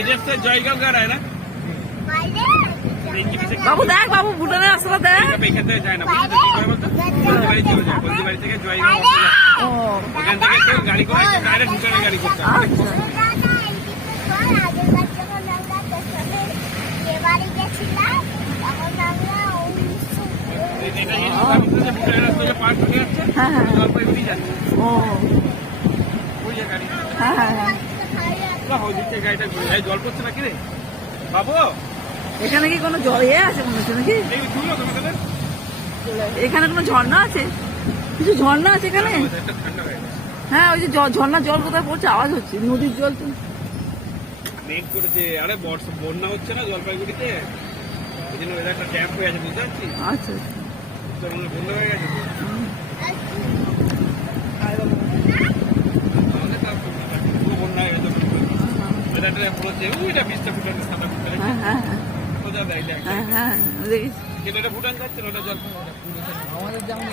इधर से जयगांव का है ना বাবু দেখ, বাবু ভুটানের রাস্তাটা দেখ। এখান থেকে যায় না, বলতে চলে যায়, বলতে বাড়ি থেকে জয়গাঁও ওখান থেকে কেউ গাড়ি করে ডাইরেক্ট ভুটানের গাড়ি করতে হয়। জলপাইগুড়ি যাচ্ছে ওই যে গাড়ি গাড়িটা জল পড়ছে নাকি রে বাবু? এখানে কি কোনো জল আছে মনে হচ্ছে নাকি? এখানে কোনো ঝর্ণা আছে? কিছু ঝর্ণা আছে এখানে? হ্যাঁ, ওই যে ঝর্ণার জল কোথায় পড়ছে, আওয়াজ হচ্ছে, নদীর জল তো মেঘ করেছে। আরে বন্যা হচ্ছে না জলপাইগুড়িতে, ওই জন্য একটা ড্যাম হয়ে আছে, বুঝতে পারছি। আচ্ছা, বন্ধ হয়ে গেছে। বন্যা হয়ে গেছে, বিশটা ফুটান সাদা ফুটান হ্যাঁ, ভুটান যাচ্ছে। জল